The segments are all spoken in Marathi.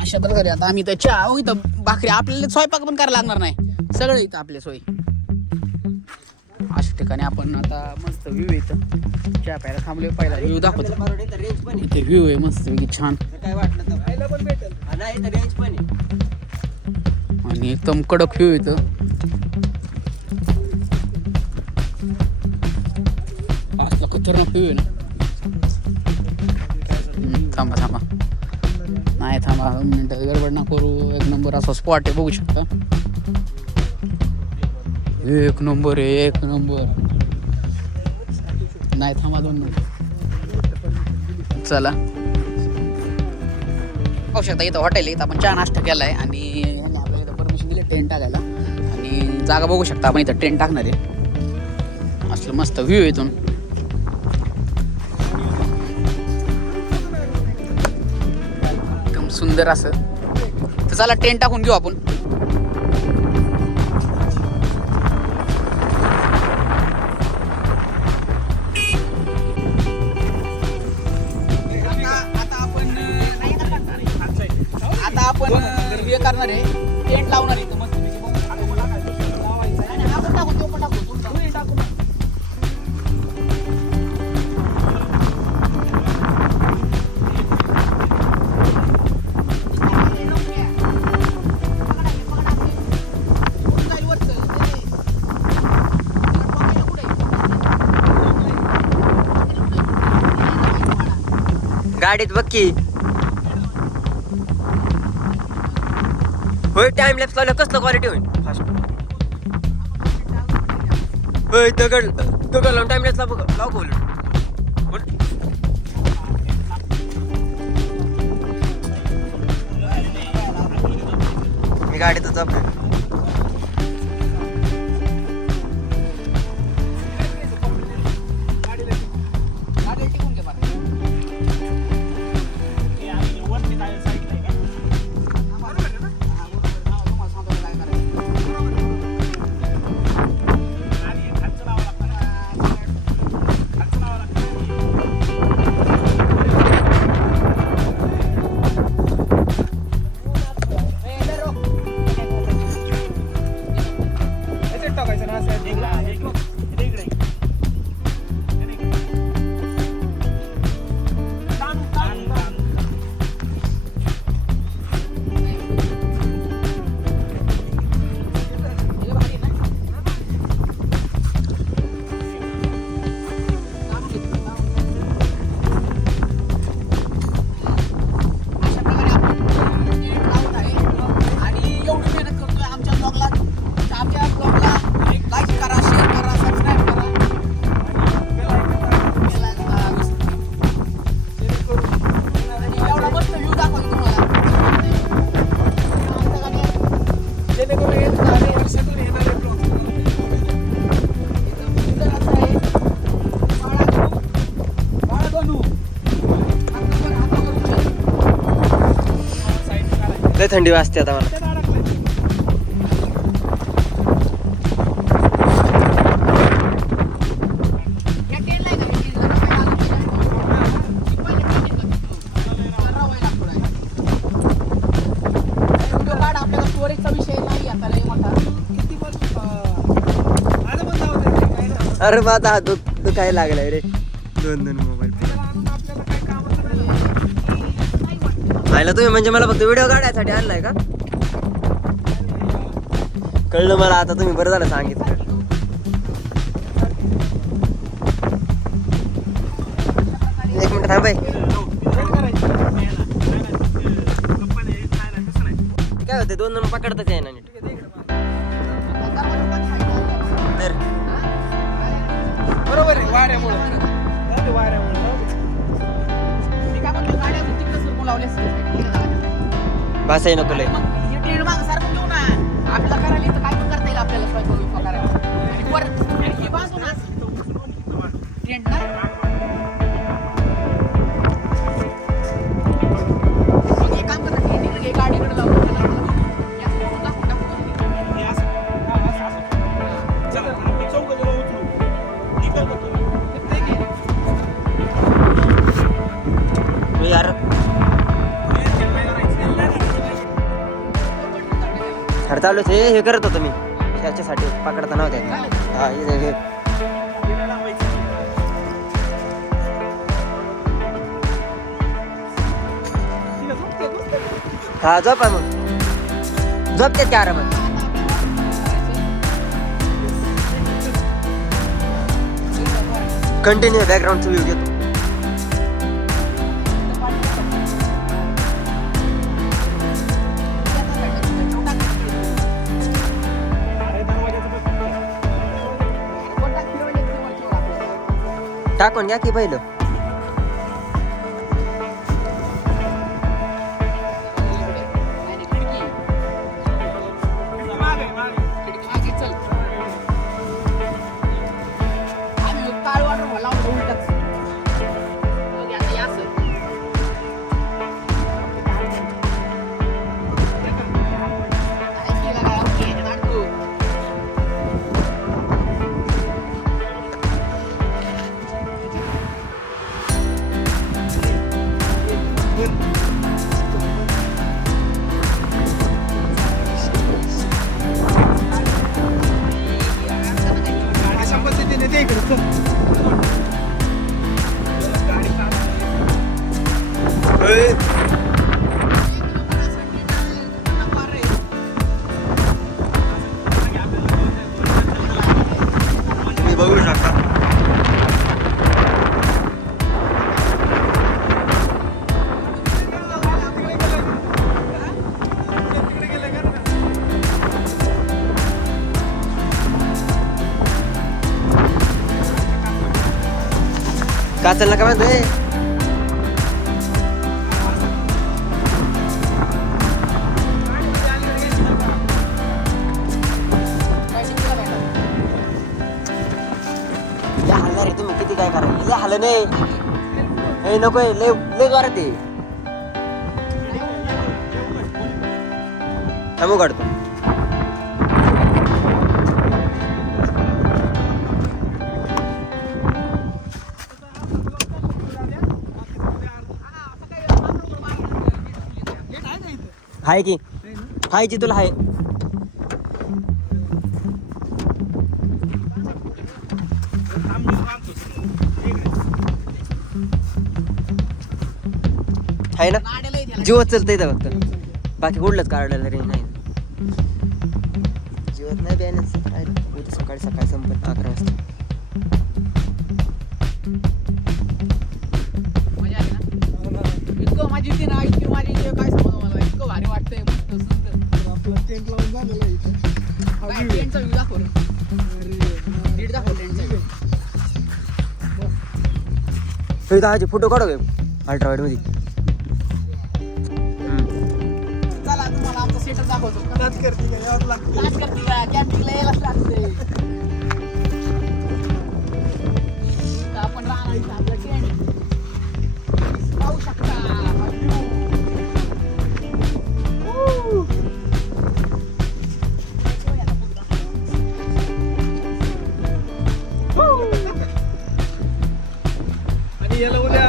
अशा प्रकारे आता आम्ही इथं चहा इथं भाकरी आपल्याला स्वयंपाक पण करायला लागणार नाही, सगळं इथं आपल्या सोयी. अशा ठिकाणी आपण आता मस्त व्ह्यू इथं चहा प्यायला थांबले. पहिला व्ह्यू दाखवतो. इथे व्ह्यू आहे मस्त छान आणि एकदम कडक व्ह्यू इथं. असला खतरनाक व्ह्यू आहे ना. थांबा नाही, थांबा मिनटं, गडबड ना करू. एक नंबर असा स्पॉट आहे, बघू शकता. एक नंबर आहे, एक नंबर. नाही, थांबा 2 मिनिट. चला, पाहू शकता इथं हॉटेल आहे. इथं आपण चहा नाश्ता केला आहे आणि आपल्याला इथं परमिशन दिली टेंट टाकायला. आणि जागा बघू शकता आपण, इथं टेंट टाकणार आहे. असलं मस्त व्ह्यू इथून. एकदम सुंदर असं. तर चला टेंट टाकून घेऊ आपण. आता आपण हे करणार आहे, टेंट लावणार आहे. गाडीत बघ की होय. टाइम लॅप्स लावलं कसलं क्वालिटी होईल. होय दगड लावून टाइम लॅप्स लाव बोल. मी गाडीतच जातो. लय थंडी वाजते आता मला. अरे माझा हात दुखायला लागलाय रे. 2 मोबाईल पाहिला तुम्ही. म्हणजे मला फक्त व्हिडिओ काढायसाठी आणलाय का? कळलं मला आता. तुम्ही बरं झालं सांगितलं. एक मिनिट थांब. काय होते 2 पकडताच आहे ना नीट. बरोबर आहे, वाऱ्यामुळे. भासाही नको लय. सारखं घेऊ ना, आपल्याला करायला तर काय पण करता येईल आपल्याला स्वयंपाक करायला. हे बांधू ना टेंट ना. एक काम करता, टेंट हे गाडीकडे लावून यार चालूच हे करत होतो मी ह्याच्यासाठी पकडता नव्हत्या. हा हे हा झोपा मग झोपते त्या आरामात. कंटिन्यू बॅकग्राऊंडचा व्ह्यू घेतो. टाकून घ्या की पहिलं. तुम्ही बघू शकता का चालला का म्हणतोय. हल्ला रे तुम्ही किती काय करा लय हल्लं नाही. हे नको लय लय जोरात आहे. थांबू काढतो. हाय की हाय की तुला हाय. आहे ना जीवत चलतंय इथं फक्त बाकी कुठलंच काढलं रे नाही. जीवत नाही बॅलन्स उद्या सकाळी सकाळी संपत 11 वाजता. इतकं माझी ती ना इतकी माझी काय सांगू मला इतकं भारी वाटतंय. आपला टेंट लावून झालेला आहे इथं. टेंटचा व्ह्यू दाखव रे. नीट दाखव टेंटचा व्ह्यू. फोटो काढू अल्ट्रावाईड मध्ये. चला तुम्हाला आमचा सेटअप दाखवतो. नाच करते का यावं लागतं. नाच करते का कॅम्पिंगला यायलाच लागते. आपण राहणार आपलं टेंट पाहू शकता. आणि याला उद्या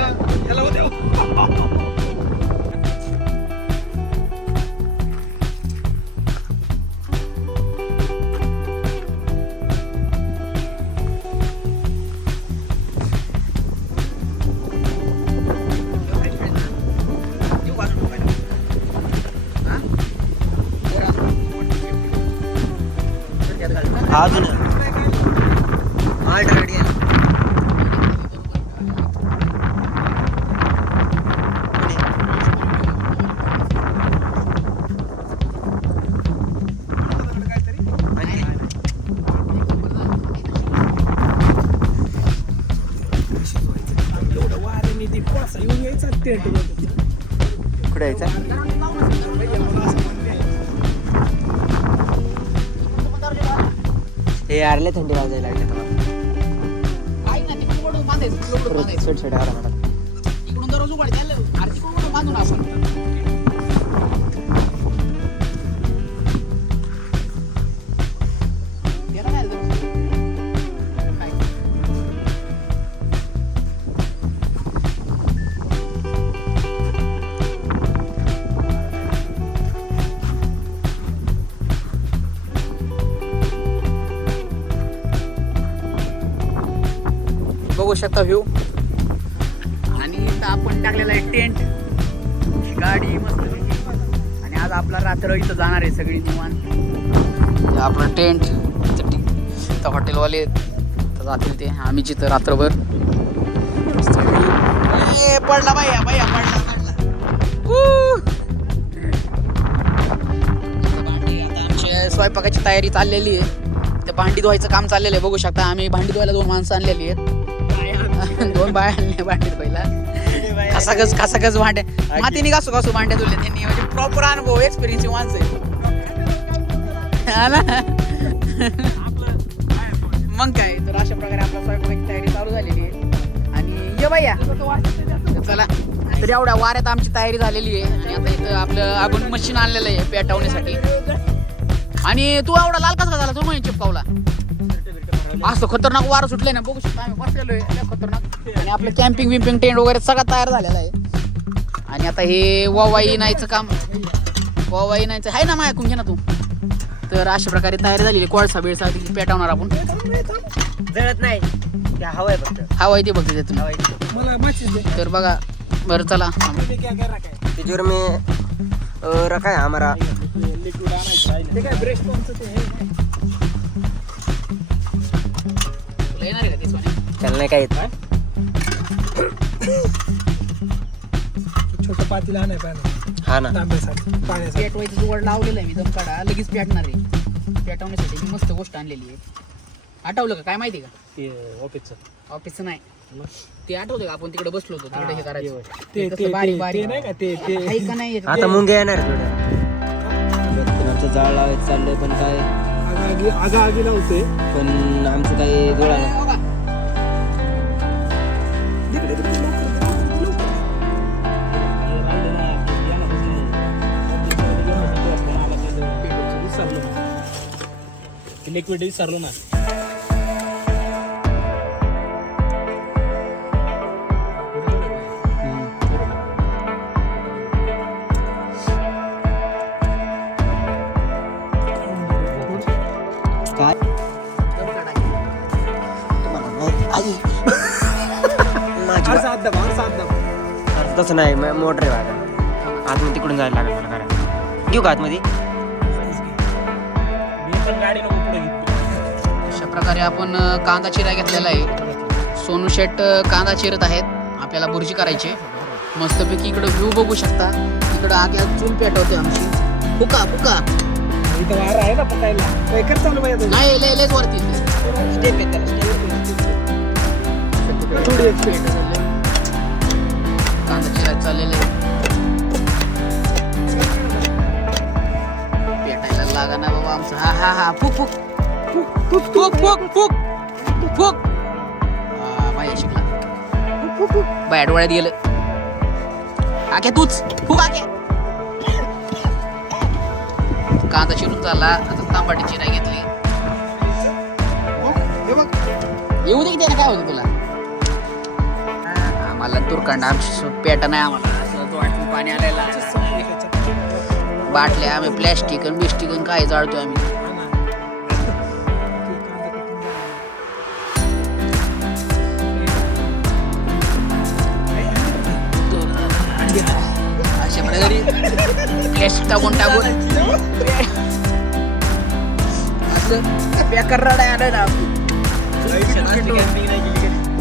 अजून ऑलरेडी एवढं वाऱ्याने ते कोळसा येऊन यायचा टेंट मध्ये. कुठे यायचा. हे यारले थंडी वाजायला लागली आता. ऐक ना तिकडून बांधायचं तिकडून बांधायचं. स्वेट आला मला. इकडून दररोज उघडायचं आणि तिकडून बांधून आपण. बघू शकता व्ह्यू. आणि इथं आपण टाकलेला आहे टेंट. गाडी मस्त आणि आज आपला रात्र इथं जाणार आहे सगळी निवांत. आपलं टेंट तर हॉटेलवाले तर जातील ते, आम्ही जिथं रात्रभर. पडला बाई पडला भांडी. आता आमची स्वयंपाकाची तयारी चाललेली आहे. ते भांडी धुवायचं काम चाललेलं आहे. बघू शकता आम्ही भांडी धुवायला 2 माणसं आणलेली आहेत. 2 बाया आणले भांडी धुवायला. खसाखस भांडे मातीने घासू भांडे धुले त्यांनी. म्हणजे प्रॉपर अनुभव एक्सपिरियन्स माणसं आहे. मग काय तर अशा प्रकारे आपल्या स्वयंपाकाची तयारी चालू झालेली आहे. आणि ये बाई चला तर एवढ्या वाऱ्यात आमची तयारी झालेली आहे. आणि आता इथं आपलं आपण मशीन आणलेलं आहे पेटवण्यासाठी. आणि तू एवढा लाल कसा झाला तू म्हणे चिपकावला. असं खतरनाक वारं सुटलंय ना. बघू शकता आम्ही बसलेलो आहे खतरनाक. आणि आपलं कॅम्पिंग विम्पिंग टेंट वगैरे सगळं तयार झालेलं आहे. आणि आता हे वावाई नाहीचं काम वावाई नाहीचं आहे ना मायकून घे ना तू. तर अशा प्रकारे तयारी झालेली. कोळसा बिळसा पेटवणार आपण. जळत नाही त्या हवा आहे फक्त. हवा आहे ते बघते त्यातून. मला माचीस दे. तर बघा बरं चला. ते क्या रखा है? तिजोर में रखा है हमारा. लिक्विड आणायचं आहे. ते काय ब्रेश पंपचं ते आहे. तुला येणार आहे का ते सोने? त्याला नाही काय येत. छोटं पातील आणाय पाहिजे हा ना. तांब्यासाठी पाण्यासाठी. पेटवायचं जुगाड लावलेलं आहे मी. दम काढा लगेच पेटणार आहे. पेटवण्यासाठी मी मस्त गोष्ट आणलेली आहे. आठवलं का काय माहिती का? ते ऑफिसचं ऑफिसचं नाही ते आठवतं का आपण तिकडे बसलो होतो तिकडे हे करायचं. ते कसं बारीक ते बारीक नाही का ते ते आहे का नाही. आता मुंगे येणार थोडं. आमचं जाळ लावायचं चाललंय पण काय आगी लावतोय. पण आमचं काही जोडा नाही. लिक्विड विसरलो ना. काय तसं नाही मोटर आहे माझा. आतमध्ये तिकडून जायला लागेल मला करायला. घेऊ का आतमध्ये? अशा प्रकारे आपण कांदा चिरा घेतलेला आहे. सोनू शेट कांदा चिरत आहेत. आपल्याला बुर्जी करायची. मस्तपैकी इकडं व्ह्यू बघू शकता. इकडं आग्या चूल पेटवते आमची. फुका फुका इथं वारा आहे ना पकायला. पैकर चालू पाहिजे. नाही लयच वरती स्टेप आहे त्याला. थोडी एक्सपेक्ट कांदा चिरायचं चाललेलं आहे. पेटायला लागा ना बाबा आमचं. हा हा हा फुक फुक फुक फुक फुक फुक फुक. बाया शिकला. बाया डोळ्यात गेलं. आख्या तूच फुक आख्या. कांदा चिरून झाला. आता तांबाटी चिराय घेतली. येऊ दे की त्याला काय होतं तुला. आम्हाला तुरकांड आमची पेटा नाही. आम्हाला असं वाटून पाणी आलेला. बाटल्या आम्ही प्लॅस्टिक आणि बिस्टिक आणि काय जाळतो आम्ही. अशा प्रकारे प्लॅस्टिक टाकून असं बेकार रडाय आलं ना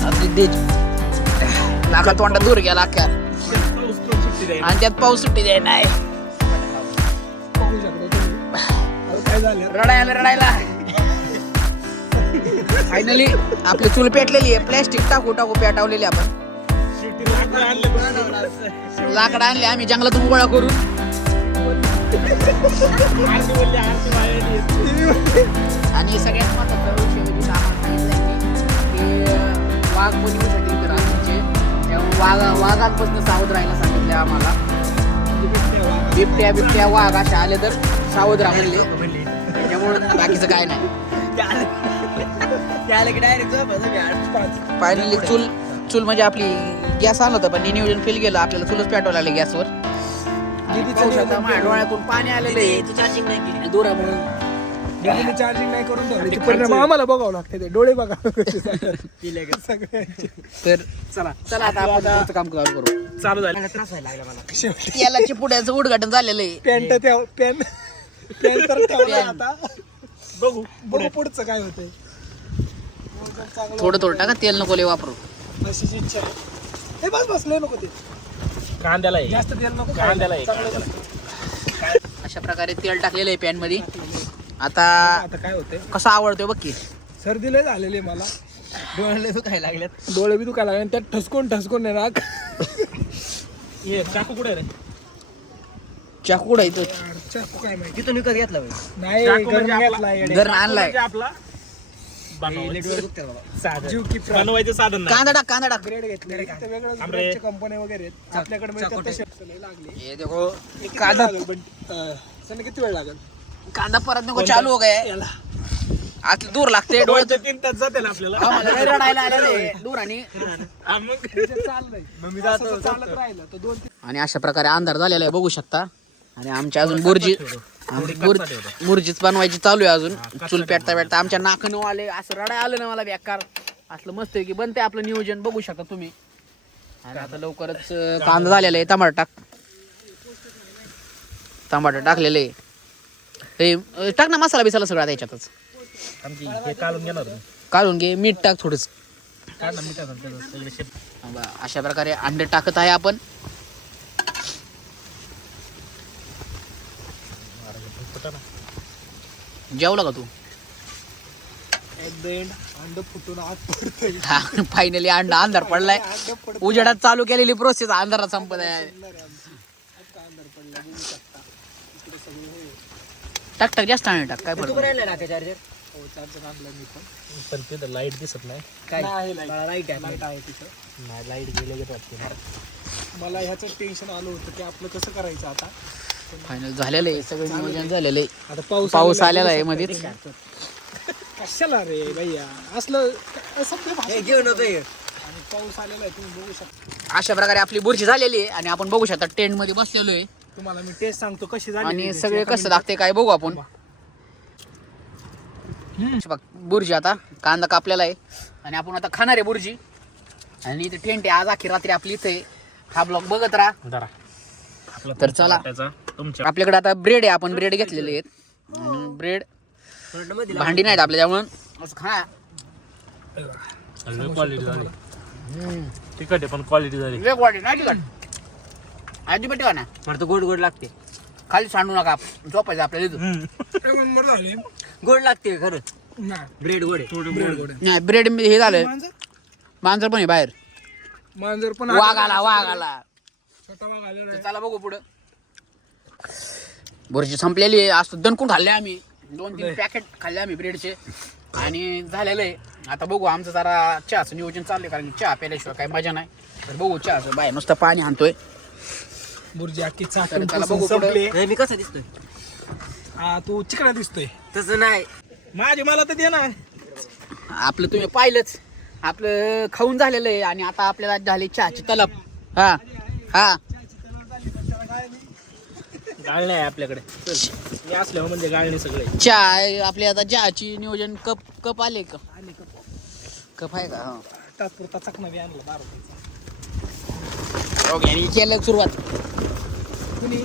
आपली देश. लाखा तोंडा दूर गेला अख्या. आणि त्यात पाऊस सुट्टी द्याय नाही. रडायला फायनली आपली चूल पेटलेली आहे. प्लॅस्टिक टाकू पेटवलेली आपण. लाकडं आणले आम्ही जंगलातून गोळा करून. आणि सगळ्यात महत्त्वाचा विषय म्हणजे आम्हाला सांगितलं की वाघ बनवण्यासाठी इथे रात्रीचे त्यामुळे वाघांपासून सावध राहायला सांगितलं आम्हाला. बिबट्या वाघ अशा आले तर सावध राहा म्हणले. त्याच्यामुळे बाकीचं काय नाही. फायनली चूल म्हणजे आपली गॅस आणलं होतं पण नियोजन फेल गेलं. आपल्याला चूलच पेटवायला लागले गॅसवर. माझ्या डोळ्यातून पाणी आलेलं आहे. दूर म्हणून डेली चार्जिंग नाही करून ठेवली परिणाम आम्हाला बघावं लागते ते डोळे बघा सगळ्यांचे. तर चला आता आपण पुढचं काम चालू करू. चालू झालं त्रास व्हायला लागला मला. शेवटी तेलाच्या पुड्याचं उद्घाटन झालेलं आहे. पॅन्ट तर ठेवलं आता बघू पुढचं काय होतंय. थोडं थोडं टाका, तेल नको लय वापरू. अशीच इच्छा आहे. हे बस लय नको ते कांद्याला आहे. जास्त तेल नको कांद्याला आहे. अशा प्रकारे तेल टाकलेलं आहे पॅन मध्ये. आता आता काय होतंय कसं आवडतोय बघ की. सर्दी लय झालेली आहे मला. डोळ्याला दुखायला लागल्यात. डोळे बी दुखायला लागले आणि त्यात ठसकून आहे राग. ये चाकू कुठे रे? चाकू कुठं आहे तो? चाकू काय माहिती तिथून विकत घेतला बाई. नाही चाकू म्हणजे गरम आपला- घेतला येडे. घर आणलाय. म्हणजे आपला लय डोळे दुखतात बाबा. साधन. जीव की प्राण. बनवायचं साधन नाही. कांदा टाक. ग्रेड घेतले इथे वेगळ्या आमरे. ब्रँडच्या कंपन्या वगैरे आहेत. आपल्याकडे मिळतात तसे लय लागले. हे देखो किती कांदा वेळ लागेल पण सण किती वेळ लागेल कांदा परत नको चालू हो गए. याला आता दूर लागते डोळे. डोळ्याचं 3 तास जाते आपल्याला. आम्हाला लय रडायला आलेलं आहे दूर. आणि हा, मग चाललंय मग मी असं जातो तर चालत राहिलं तर 2-3 आणि अशा प्रकारे अंधार झालेला आहे बघू शकता. आणि आमच्या अजून बुर्जीच बनवायची चालू आहे अजून. चूल पेटता आमच्या नाकनं आले. असं रडाय आलं ना मला बेकार. असलं मस्त आहे की बनते आपलं नियोजन बघू शकता तुम्ही. आणि आता लवकरच कांदा झालेला आहे. टमाटर टाकलेले आहे. टाक ना मसाला बिसाला सगळा त्याच्यातच आमची हे काढून घेणार तुम्ही. काढून घे. मीठ टाक थोडंच. काढ ना मिठाचं त्याचं सगळे शेप. अशा प्रकारे अंडे टाकत आहे आपण. जेवला का तू? ॲट द एंड अंड फुटून आत पडतोय. हा फायनली अंधार पडलाय. अंड पडतोय. उजेडात चालू केलेली प्रोसेस अंधारात संपत आहे. आता अंधार पडला बघू शकता. इकडे सगळे हे टाक जास्त आणि टाक काय तू पडत पण राहिला ना चार्जर. हो चार्जर आणलं मी पण. पण तिथं लाईट दिसत नाही. काय नाही, मला लाईट आहे. लाईट आहे तिथं. नाही लाईट गेले वाटते. मला ह्याचं टेन्शन आलं होतं की आपलं कसं करायचं आता. फायनल झालेलं आहे. सगळं नियोजन झालेलं आहे. आता पाऊस आलेला आहे मध्येच. कशाला रे भैया असलं असं ते भाषण. हे घेऊन होतं हे. आणि पाऊस आलेला आहे तुम्ही बघू शकता. अशा प्रकारे आपली बुर्जी झालेली आहे. आणि आपण बघू शकता टेंट मध्ये बसलेलो आहे. तुम्हाला मी टेस्ट सांगतो कशी झाली आणि सगळे कसं लागते काय बघू आपण. बघ, बुर्जी आता कांदा कापलेला आहे. आणि आपण आता खाणार आहे बुर्जी. आणि इथे टेंट आहे. आज अख्खी रात्री आपली इथे आहे. हा ब्लॉग बघत राहा. जरा आपला तर चला. वाटायचा तुमच्या आपल्याकडे आता ब्रेड आहे. आपण ब्रेड घेतलेले आहेत. आणि ब्रेड भांडी नाहीत आपल्या त्यामुळे असं खा. क्वालिटी झाली. तिखट आहे पण क्वालिटी झाली. वेगवाडी नाही तिकट अजिबात ठेवा ना. मला तर गोड गोड लागते. खाली सांडू नका. झोपायचं आपल्याला इथं. एक नंबर झाली. गोड लागते खरं. नाही. ब्रेड गोड आहे. ब्रेड गोड आहे. नाही ब्रेड हे झालं. मांजर मांजर पण आहे बाहेर. मांजर पण वाघ आला. छोटा वाघ आलेला तर आहे. चला बघू पुढं. बुर्जी संपलेली आहे. असं दणकून खाल्ले आम्ही. 2-3 पॅकेट खाल्ले आम्ही ब्रेडचे. आणि झालेलं आहे. आता बघू आमचं जरा चहाचं नियोजन चाललंय. कारण की चहा प्यायल्याशिवाय काही मजा नाही. तर बघू चहाचं. बाहेर नुसतं पाणी आणतोय. बुर्जी अख्खी चाटून तर त्याला पुसून बघू पुढं. संपली. नाही, मी कसा दिसतोय हा तू चिकना दिसतोय. तसं नाही. माझी मला तर दे ना. आपलं तुम्ही पाहिलंच. आपलं खाऊन झालेलं आहे. आणि आता आपल्याला झाली चहाची तलब. हा हा गाळ नाही आपल्याकडे. मी असल्यावर म्हणजे गाळणे सगळे. चहा आहे आपली. आता चहाची नियोजन. कप आले का? कप आहे का? हा. तात्पुरता चकना बी आणला 12 रुपयाचा. ओके आणि केलं सुरुवात. कुणी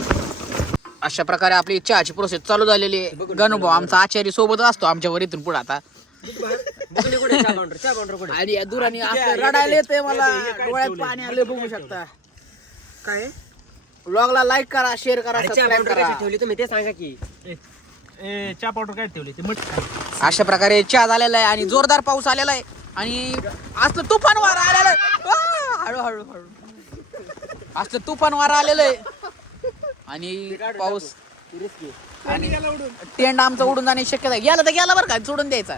अशा प्रकारे आपली चहाची प्रोसेस चालू झालेली आहे. गणुभाऊ आमचा आचार्य सोबत असतो आमच्यावर इथून पुढे आता. बघले कुठे चहा काउंटर कुठे. आणि या दुराने असं रडायला येते मला. डोळ्यात पाणी आले बघू शकता. काय ब्लॉगला लाईक करा, शेअर करा, चहा सबस्क्राईब काउंटर करा. कशी ठेवली तुम्ही ते सांगा की. ए चहा पावडर काय ठेवली ते मट. अशा प्रकारे चहा झालेला आहे. आणि जोरदार पाऊस आलेला आहे. आणि असलं तुफान वारा आलेला आहे. हळू असलं तुफान वारा आलेलं आहे. आणि पाऊस आणि टेंट आमचा उडून जाण्याची शक्यता आहे. गेला तर गेला बरं का. सोडून द्यायचा.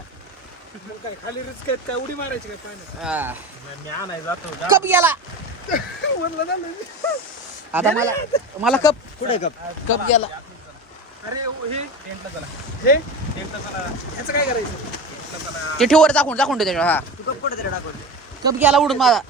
मग काय खाली रिस्क आहेत काय उडी मारायची काय पाण्यात. हा. मी आणाय जातो. कप गेला. म्हणलं झालं. आता मला कप कुठे कप. कप गेला. अरे हे टेंटला चला. हे टेंटला चला. ह्याचं काय करायचं. ते ठेवर टाकून ठेव त्याच्यावर. हा तू कप कुठे तरी टाकून. कप गेला उडून माझा.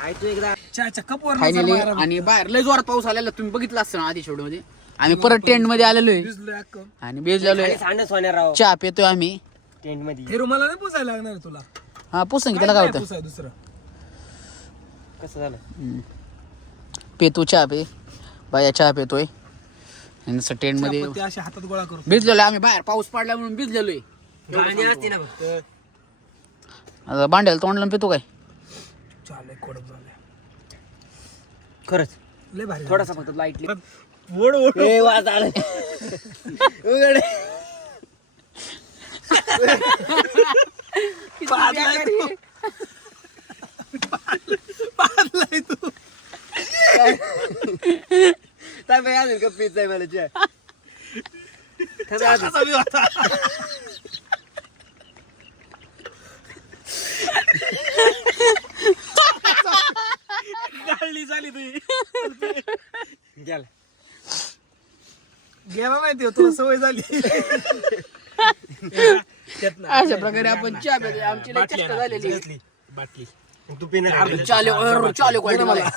काय तू एकदा चहाच्या कपवर फायनली. आणि बाहेर लय जोरात पाऊस आलेला तुम्ही बघितलं असतं ना आधी शेवटी मध्ये. आम्ही परत टेंट मध्ये आलेलो आहे भिजलोय अक्क. आणि भिजलेलोय. सांडच होणार राव चहा पितोय आम्ही. टेंट मध्ये हे रुमाला नाही पुसायला लागणार आहे तुला. हा पुसून घे, त्याला काय होतं. पुसाय दुसरं. कसं झालं पे तू चहा पे. बाया चहा पितोय आणि टेंट मध्ये ते अशा हातात गोळा करू. भिजलेलो आहे आम्ही. बाहेर पाऊस पडला म्हणून भिजलेलोय. गाणी असते ना फक्त आता भांड्याला तोंडला पितो काय. चालय कडक झालंय. खरंच लय भारी. थोडासा फक्त लाईटली वड वड. ए वाज आलं उघड पाडलाय तू. काय बाई अजून का पीत आहे मला चहा असा बी होता. गाळली झाली तुझी. गेला गेला नाही ते, तुला सवय झाली. अशा प्रकारे आपण चहा पितोय. आमची लई चेष्टा झालेली आहे. बाटली तू पिणार चालू क्वालिटी मला.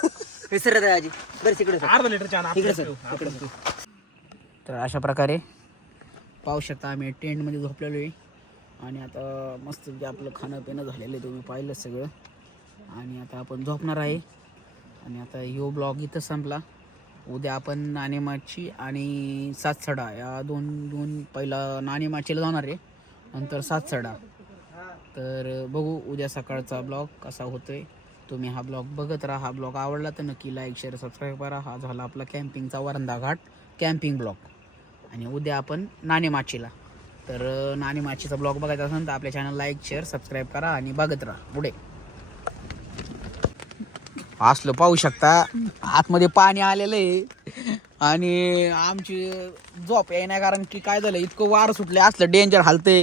विसरत आहे आजी बरं तिकडे अर्धा लिटर चहा इकडे सर इकडे तर अशा प्रकारे पाहू शकता आम्ही टेंटमध्ये झोपलेलो आहे आणि आता मस्त आपलं खाणं पिणं झालेलं आहे. तुम्ही पाहिलं सगळं. आणि आता आपण झोपणार आहे. आणि आता ह्यो ब्लॉग इथं संपला. उद्या आपण नाणेमाची आणि सातसडा या दोन पहिला नाणेमाचीला जाणार आहे, नंतर सातसडा. तर बघू उद्या सकाळचा ब्लॉग कसा होतोय. तुम्ही हा ब्लॉग बघत राहा. हा ब्लॉग आवडला तर नक्की लाईक शेअर सबस्क्राईब करा. हा झाला आपला कॅम्पिंगचा वरंदा घाट कॅम्पिंग ब्लॉग. आणि उद्या आपण नाणेमाचीला. तर नाणेमाचीचा ब्लॉग बघायचा असेल तर आपल्या चॅनल लाईक शेअर सबस्क्राईब करा आणि बघत राहा पुढे. असलं पाहू शकता आतमध्ये पाणी आलेलं आहे आणि आमची झोप येईना, कारण की काय झालं इतकं वार सुटले. असलं डेंजर हालतंय,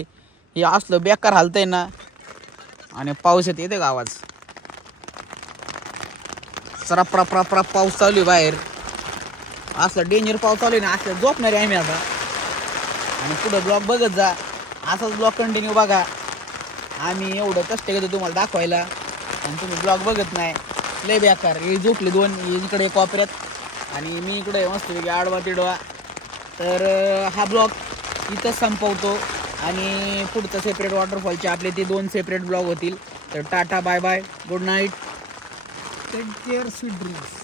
हे असलं बेकार हालतंय ना. आणि पाऊस येते का आवाज. रप रप रप रप पाऊस चालू आहे बाहेर. असलं डेंजर पाऊस चालू आहे ना. असलं झोपणार आहे आम्ही आता. आणि पुढं ब्लॉग बघत जा. असाच ब्लॉग कंटिन्यू बघा. आम्ही एवढं कष्ट घेतो तुम्हाला दाखवायला आणि तुम्ही ब्लॉग बघत नाही. लय बेकार. हे झोपले दोन, इकडे एक वापऱ्यात आणि मी इकडे मस्त आडवा तिडवा. तर हा ब्लॉग इथं संपवतो आणि पुढचं सेपरेट वॉटरफॉलचे आपले ते 2 सेपरेट ब्लॉग होतील. तर tata bye bye good night. Take care sweet dreams.